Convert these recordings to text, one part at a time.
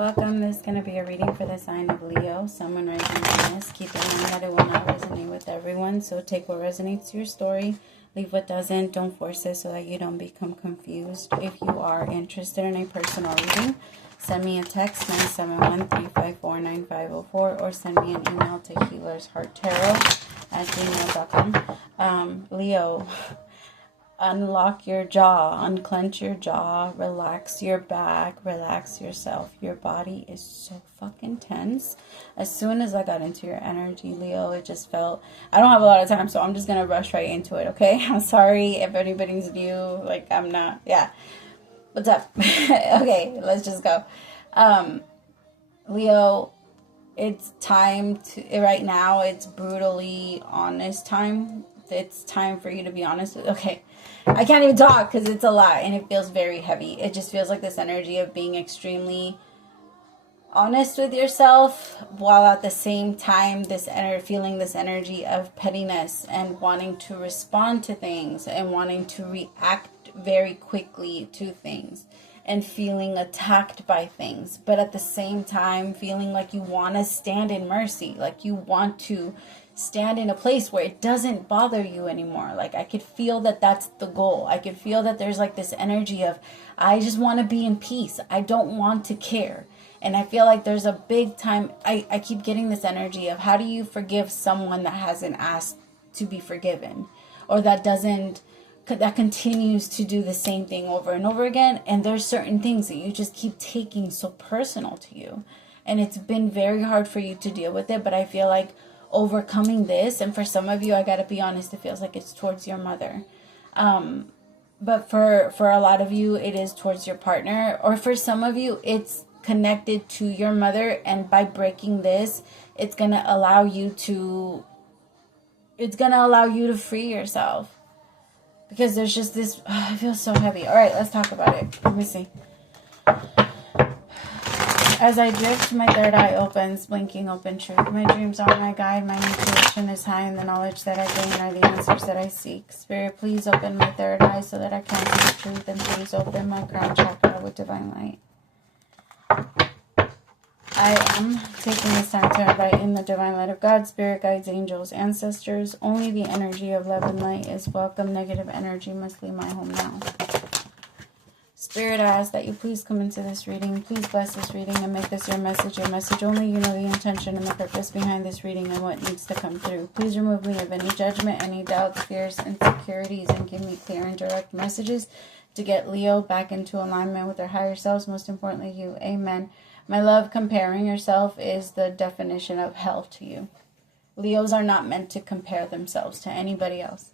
welcome. This is going to be a reading for the sign of Leo, Sun, Moon, Rising, Venus. Keep in mind that it will not resonate with everyone, so take what resonates to your story, leave what doesn't. Don't force it so that you don't become confused. If you are interested in a personal reading, send me a text 971-354-9504 or send me an email to HealersHeartTarot@gmail.com. Leo, unlock your jaw, unclench your jaw, relax your back, relax yourself. Your body is so fucking tense. As soon as I got into your energy, Leo, it just felt, I don't have a lot of time, so I'm just gonna rush right into it, okay? I'm sorry if anybody's new, like I'm not, yeah. What's up? Okay, let's just go. Leo, it's time to, right now, it's brutally honest time. It's time for you to be honest. Okay, I can't even talk because it's a lot and it feels very heavy. It just feels like this energy of being extremely honest with yourself, while at the same time feeling this energy of pettiness and wanting to respond to things and wanting to react very quickly to things and feeling attacked by things, but at the same time feeling like you want to stand in mercy, like you want to stand in a place where it doesn't bother you anymore. Like I could feel that that's the goal. I could feel that there's like this energy of, I just want to be in peace. I don't want to care. And I feel like there's a big time, I keep getting this energy of, how do you forgive someone that hasn't asked to be forgiven, or that continues to do the same thing over and over again. And there's certain things that you just keep taking so personal to you, and it's been very hard for you to deal with it. But I feel like overcoming this, and for some of you, I gotta be honest, it feels like it's towards your mother, but for a lot of you it is towards your partner, or for some of you it's connected to your mother. And by breaking this, it's gonna allow you to free yourself, because there's just this, I feel so heavy. All right, let's talk about it. Let me see. As I drift, my third eye opens, blinking open truth. My dreams are my guide. My intuition is high, and the knowledge that I gain are the answers that I seek. Spirit, please open my third eye so that I can see the truth, and please open my crown chakra with divine light. I am taking this time to invite in the divine light of God, spirit guides, angels, ancestors. Only the energy of love and light is welcome. Negative energy must leave my home now. Spirit, I ask that you please come into this reading. Please bless this reading and make this your message only. You know the intention and the purpose behind this reading and what needs to come through. Please remove me of any judgment, any doubts, fears, insecurities, and give me clear and direct messages to get Leo back into alignment with their higher selves, most importantly you. Amen. My love, comparing yourself is the definition of hell to you. Leos are not meant to compare themselves to anybody else.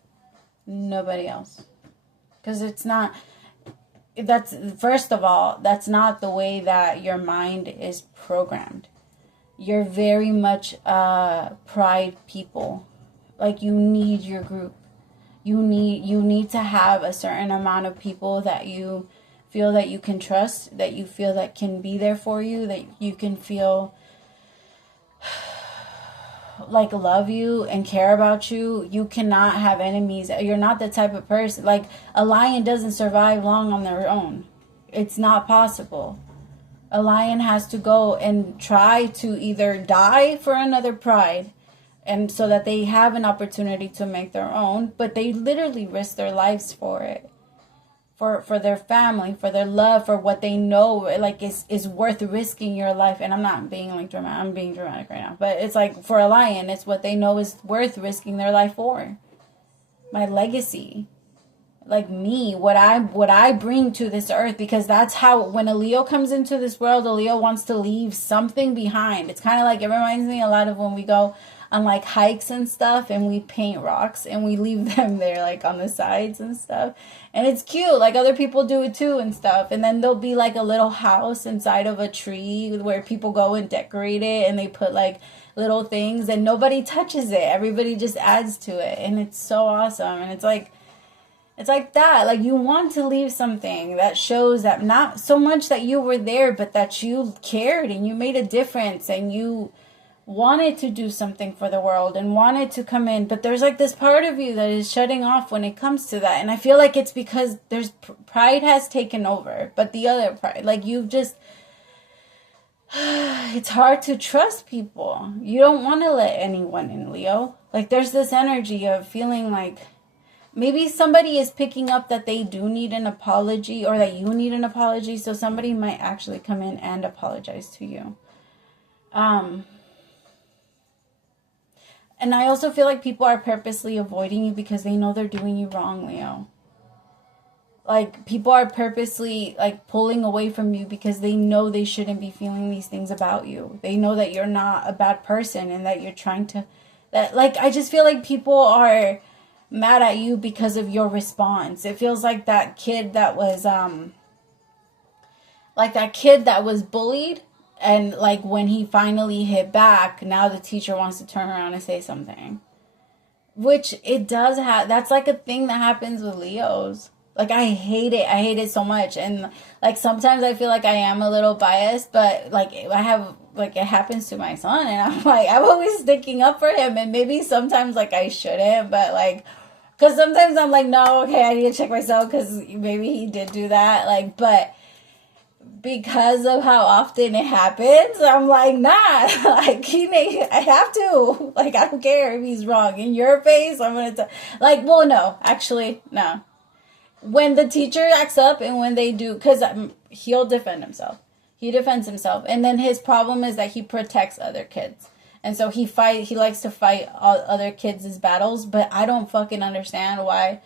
Nobody else. Because it's not... First of all, that's not the way that your mind is programmed. You're very much pride people. Like, you need your group. You need to have a certain amount of people that you feel that you can trust, that you feel that can be there for you, that you can feel like love you and care about you. You cannot have enemies. You're not the type of person, like a lion doesn't survive long on their own. It's not possible. A lion has to go and try to either die for another pride, and so that they have an opportunity to make their own, but they literally risk their lives for it. For their family, for their love, for what they know, like is worth risking your life. And I'm not being like dramatic, I'm being dramatic right now. But it's like, for a lion, it's what they know is worth risking their life for. My legacy, like me, what I bring to this earth, because that's how, when a Leo comes into this world, a Leo wants to leave something behind. It's kind of like, it reminds me a lot of when we go on like hikes and stuff, and we paint rocks and we leave them there like on the sides and stuff, and it's cute, like other people do it too and stuff. And then there'll be like a little house inside of a tree where people go and decorate it, and they put like little things, and nobody touches it, everybody just adds to it, and it's so awesome. And it's like that, like you want to leave something that shows that not so much that you were there, but that you cared and you made a difference, and you wanted to do something for the world and wanted to come in. But there's like this part of you that is shutting off when it comes to that. And I feel like it's because there's pride has taken over. But the other pride, like you've just, it's hard to trust people. You don't want to let anyone in, Leo. Like, there's this energy of feeling like maybe somebody is picking up that they do need an apology, or that you need an apology. So somebody might actually come in and apologize to you. And I also feel like people are purposely avoiding you because they know they're doing you wrong, Leo. Like, people are purposely, like, pulling away from you because they know they shouldn't be feeling these things about you. They know that you're not a bad person and that you're trying to... Like, I just feel like people are mad at you because of your response. It feels like that kid that was, bullied, and, like, when he finally hit back, now the teacher wants to turn around and say something. Which it does have... That's, like, a thing that happens with Leos. Like, I hate it. I hate it so much. And, like, sometimes I feel like I am a little biased, but, like, I have, like, it happens to my son, and I'm, like, I'm always sticking up for him, and maybe sometimes, like, I shouldn't, but, like, because sometimes I'm, like, no, okay, I need to check myself, because maybe he did do that, like, but because of how often it happens, I'm, like, nah, like, I have to, like, I don't care if he's wrong. In your face, I'm going to, like, well, no, actually, no. When the teacher acts up and when they do, because he'll defend himself. He defends himself. And then his problem is that he protects other kids. And so he likes to fight all other kids' battles. But I don't fucking understand why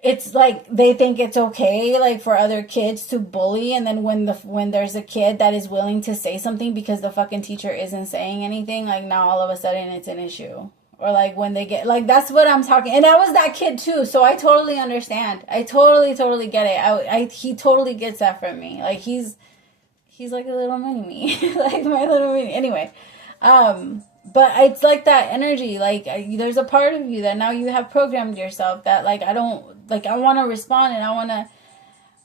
it's like they think it's okay, like, for other kids to bully. And then when there's a kid that is willing to say something because the fucking teacher isn't saying anything, like, now all of a sudden it's an issue. Or, like, when they get, like, that's what I'm talking. And I was that kid, too. So I totally understand. I totally get it. He totally gets that from me. Like, he's like a little mini-me. Like, my little mini. Anyway. But it's like that energy. Like, there's a part of you that now you have programmed yourself that, like, I want to respond, and I want to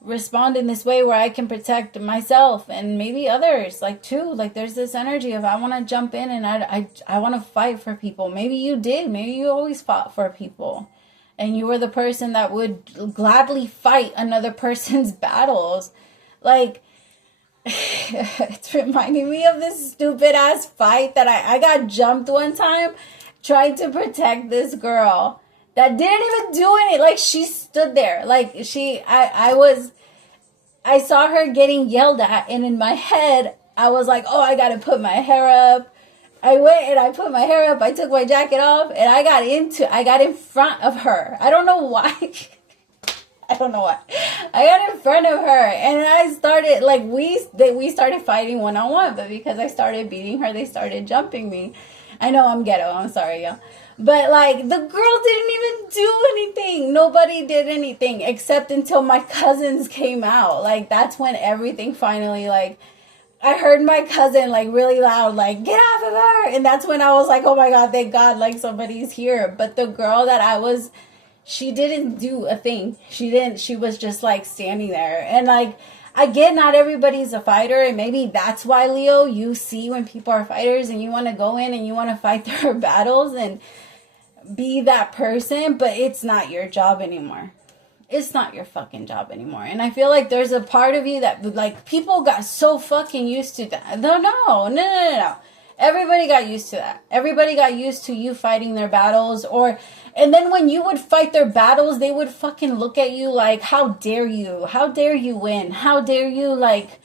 respond in this way where I can protect myself and maybe others, like, too. Like, there's this energy of I want to jump in and I want to fight for people. Maybe you did. Maybe you always fought for people, and you were the person that would gladly fight another person's battles. Like, it's reminding me of this stupid ass fight that I got jumped one time trying to protect this girl that didn't even do anything. Like, she stood there. Like, I saw her getting yelled at, and in my head, I was like, oh, I gotta put my hair up. I went and I put my hair up. I took my jacket off, and I got in front of her. I don't know why. I don't know why. I got in front of her, and I started, like, we started fighting one-on-one, but because I started beating her, they started jumping me. I know I'm ghetto. I'm sorry, y'all. But, like, the girl didn't even do anything. Nobody did anything except until my cousins came out. Like, that's when everything finally, like, I heard my cousin, like, really loud, like, get off of her. And that's when I was like, oh, my God, thank God, like, somebody's here. But the girl that she didn't do a thing. She was just, like, standing there. And, like, I get not everybody's a fighter, and maybe that's why, Leo, you see when people are fighters and you want to go in and you want to fight their battles and be that person, but it's not your job anymore. It's not your fucking job anymore. And I feel like there's a part of you that, like, people got so fucking used to that. No. Everybody got used to that. Everybody got used to you fighting their battles, and then when you would fight their battles, they would fucking look at you like, how dare you? How dare you win? How dare you, like,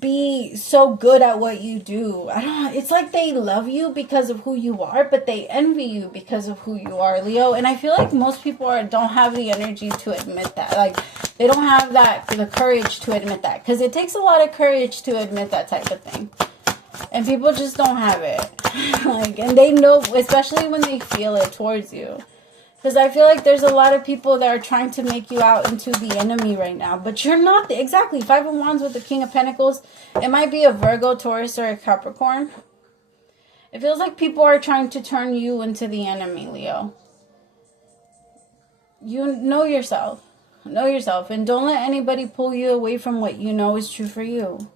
be so good at what you do? I don't know. It's like they love you because of who you are, but they envy you because of who you are, Leo. And I feel like most people don't have the energy to admit that. Like, they don't have the courage to admit that, because it takes a lot of courage to admit that type of thing. And people just don't have it. Like, and they know, especially when they feel it towards you. Because I feel like there's a lot of people that are trying to make you out into the enemy right now. But you're not. Exactly. 5 of Wands with the King of Pentacles. It might be a Virgo, Taurus, or a Capricorn. It feels like people are trying to turn you into the enemy, Leo. You know yourself. Know yourself. And don't let anybody pull you away from what you know is true for you.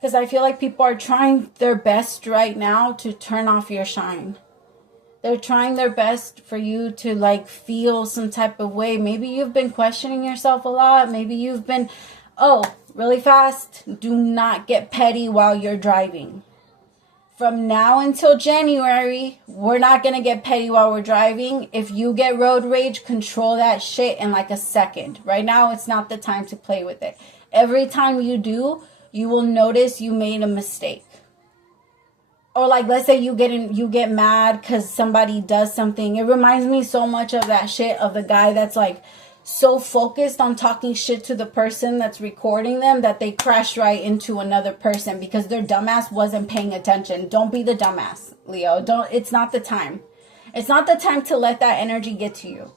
Because I feel like people are trying their best right now to turn off your shine. They're trying their best for you to, like, feel some type of way. Maybe you've been questioning yourself a lot. Maybe you've been Oh, really fast, do not get petty while you're driving. From now until January, we're not going to get petty while we're driving. If you get road rage, control that shit in like a second. Right now, it's not the time to play with it. Every time you do, you will notice you made a mistake. Or like, let's say you get mad because somebody does something. It reminds me so much of that shit of the guy that's like so focused on talking shit to the person that's recording them that they crash right into another person because their dumbass wasn't paying attention. Don't be the dumbass, Leo. It's not the time. It's not the time to let that energy get to you.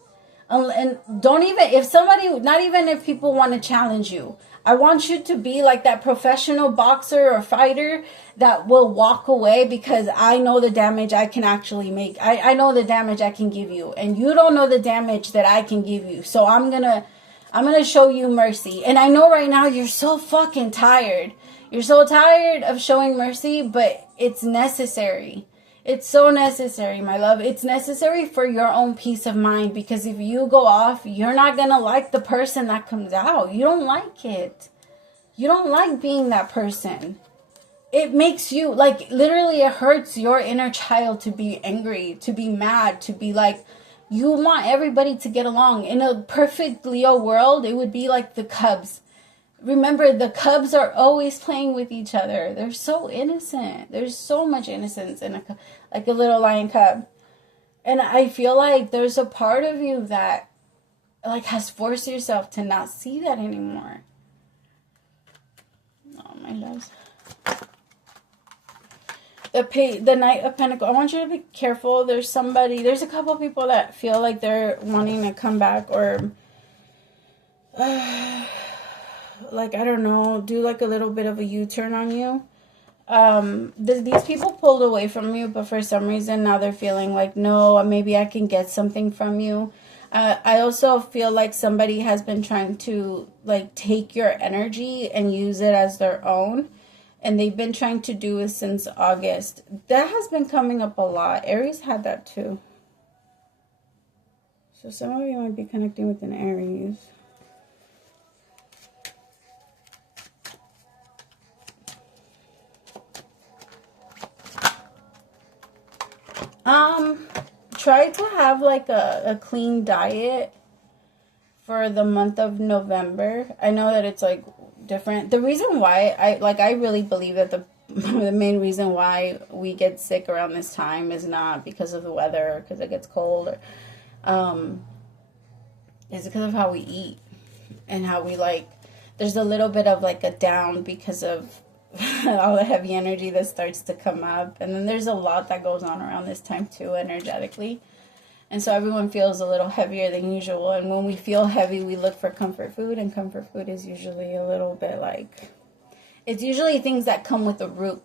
And don't even, if somebody, not even if people want to challenge you, I want you to be like that professional boxer or fighter that will walk away because I know the damage I can actually make. I know the damage I can give you, and you don't know the damage that I can give you. So I'm gonna show you mercy. And I know right now you're so fucking tired. You're so tired of showing mercy, but it's necessary. It's so necessary, my love. It's necessary for your own peace of mind, because if you go off, you're not going to like the person that comes out. You don't like it. You don't like being that person. It makes you, like, literally it hurts your inner child to be angry, to be mad, to be like, you want everybody to get along. In a perfect Leo world, it would be like the Cubs. Remember, the Cubs are always playing with each other. They're so innocent. There's so much innocence in like a little lion cub. And I feel like there's a part of you that like has forced yourself to not see that anymore. Oh, my loves. The Knight of Pentacles. I want you to be careful. There's a couple people that feel like they're wanting to come back or like, I don't know, do like a little bit of a U-turn on you. These people pulled away from you, but for some reason now they're feeling like, no, maybe I can get something from you. I also feel like somebody has been trying to like take your energy and use it as their own. And they've been trying to do it since August. That has been coming up a lot. Aries had that too. So some of you might be connecting with an Aries. Try to have like a clean diet for the month of November. I know that it's like different. The reason why I really believe that the main reason why we get sick around this time is not because of the weather, because it gets cold, or is because of how we eat and how we like. There's a little bit of like a down because of all the heavy energy that starts to come up, and then there's a lot that goes on around this time too energetically, and so everyone feels a little heavier than usual. And when we feel heavy, we look for comfort food, and comfort food is usually a little bit like, it's usually things that come with a root,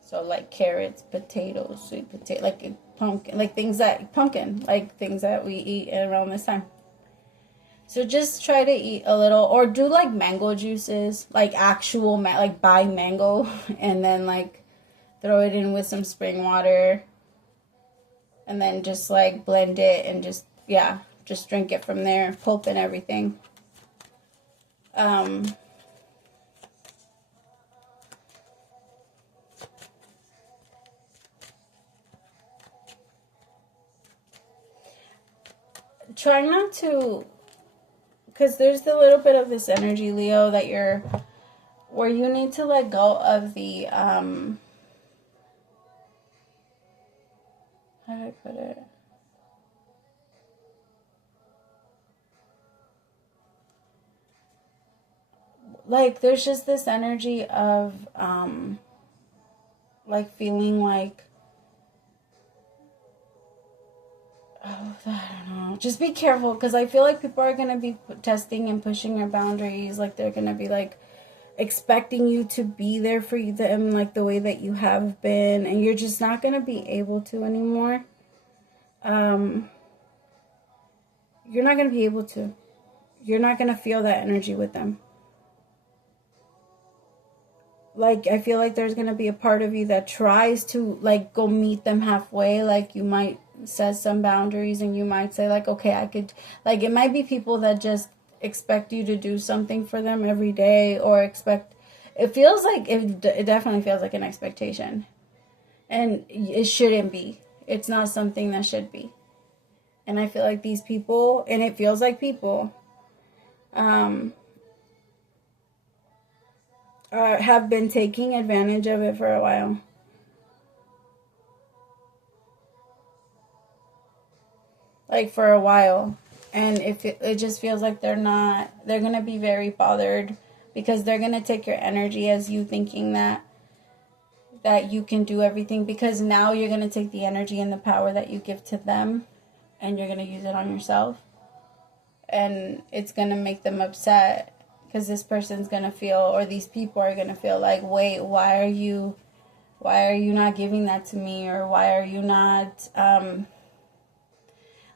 so like carrots, potatoes, sweet potato, like pumpkin, like things that we eat around this time. So just try to eat a little, or do like mango juices, like actual, like buy mango and then like throw it in with some spring water and then just like blend it and just drink it from there, pulp and everything. Try not to, because there's a little bit of this energy, Leo, that where you need to let go of the, how do I put it? Like, there's just this energy of, like, feeling like, I don't know. Just be careful, because I feel like people are going to be testing and pushing your boundaries. Like, they're going to be, like, expecting you to be there for them, like, the way that you have been. And you're just not going to be able to anymore. You're not going to be able to. You're not going to feel that energy with them. Like, I feel like there's going to be a part of you that tries to, like, go meet them halfway. Like, you might set some boundaries and you might say, like, okay, I could, like, it might be people that just expect you to do something for them every day, or expect, it feels like, it definitely feels like an expectation. And it shouldn't be. It's not something that should be. And I feel like these people, and it feels like people, have been taking advantage of it for a while. Like, for a while. And it just feels like they're going to be very bothered, because they're going to take your energy as you thinking that you can do everything, because now you're going to take the energy and the power that you give to them and you're going to use it on yourself. And it's going to make them upset, because this person's going to feel, or these people are going to feel like, wait, why are you not giving that to me? Or why are you not,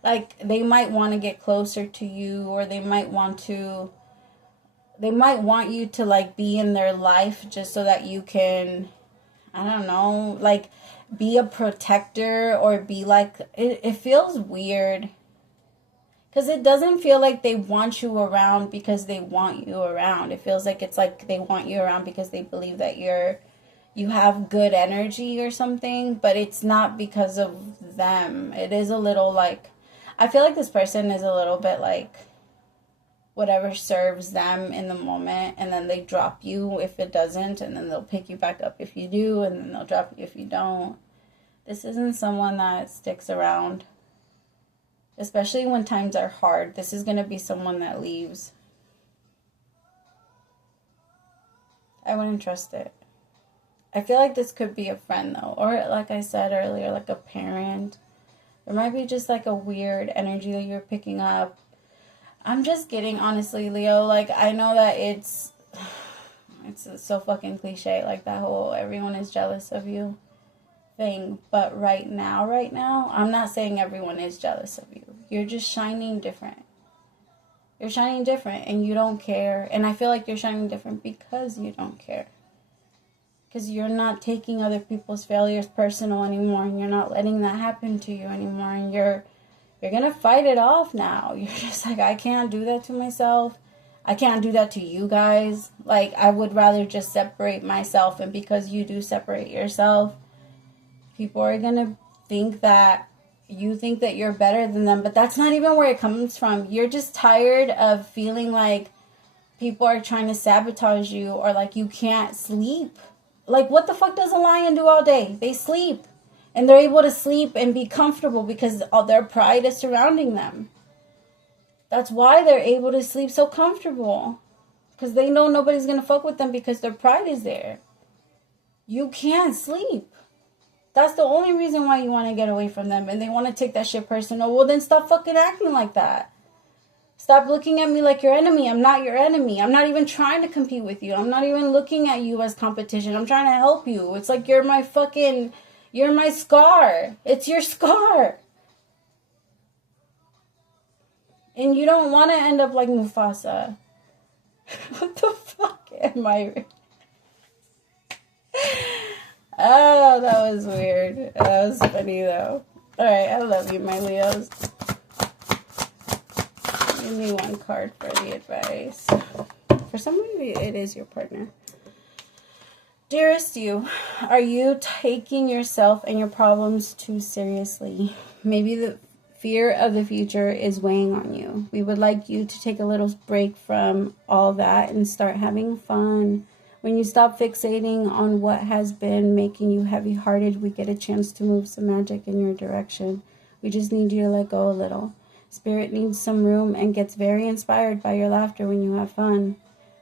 like, they might want to get closer to you, or they might want you to, like, be in their life just so that you can, I don't know, like, be a protector, or be like, it feels weird. Because it doesn't feel like they want you around because they want you around. It feels like it's like they want you around because they believe that you have good energy or something. But it's not because of them. It is a little like, I feel like this person is a little bit like whatever serves them in the moment, and then they drop you if it doesn't, and then they'll pick you back up if you do, and then they'll drop you if you don't. This isn't someone that sticks around, especially when times are hard. This is going to be someone that leaves. I wouldn't trust it. I feel like this could be a friend, though, or like I said earlier, like a parent. There might be just like a weird energy that you're picking up. I'm just getting, honestly, Leo, like, I know that it's so fucking cliche, like that whole everyone is jealous of you thing. But right now, I'm not saying everyone is jealous of you. You're just shining different. You're shining different, and you don't care. And I feel like you're shining different because you don't care. Because you're not taking other people's failures personal anymore, and you're not letting that happen to you anymore, and you're going to fight it off now. You're just like, I can't do that to myself. I can't do that to you guys. Like, I would rather just separate myself. And because you do separate yourself, people are going to think that you think that you're better than them. But that's not even where it comes from. You're just tired of feeling like people are trying to sabotage you, or like you can't sleep. Like, what the fuck does a lion do all day? They sleep. And they're able to sleep and be comfortable because all their pride is surrounding them. That's why they're able to sleep so comfortable. Because they know nobody's going to fuck with them because their pride is there. You can't sleep. That's the only reason why you want to get away from them. And they want to take that shit personal. Well, then stop fucking acting like that. Stop looking at me like your enemy. I'm not your enemy. I'm not even trying to compete with you. I'm not even looking at you as competition. I'm trying to help you. It's like you're my scar. It's your scar. And you don't want to end up like Mufasa. What the fuck am I? Oh, that was weird. That was funny, though. Alright, I love you, my Leos. Give me one card for the advice. For somebody, it is your partner. Dearest you, are you taking yourself and your problems too seriously? Maybe the fear of the future is weighing on you. We would like you to take a little break from all that and start having fun. When you stop fixating on what has been making you heavy-hearted, we get a chance to move some magic in your direction. We just need you to let go a little. Spirit needs some room and gets very inspired by your laughter when you have fun.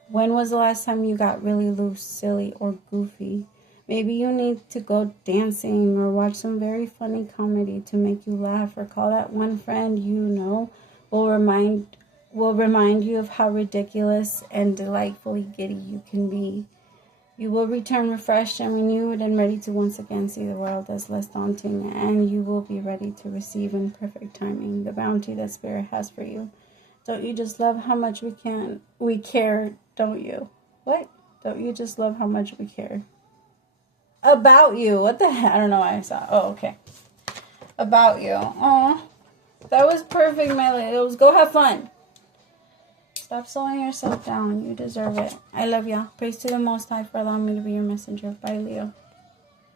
When was the last time you got really loose, silly, or goofy? Maybe you need to go dancing or watch some very funny comedy to make you laugh, or call that one friend you know will remind you of how ridiculous and delightfully giddy you can be. You will return refreshed and renewed and ready to once again see the world as less daunting, and you will be ready to receive in perfect timing the bounty that Spirit has for you. Don't you just love how much we care, don't you? What? Don't you just love how much we care? About you. What the heck? I don't know why I saw. Oh, okay. About you. Oh, that was perfect, my ladies. Go have fun. Stop slowing yourself down. You deserve it. I love y'all. Praise to the Most High for allowing me to be your messenger. Bye, Leo.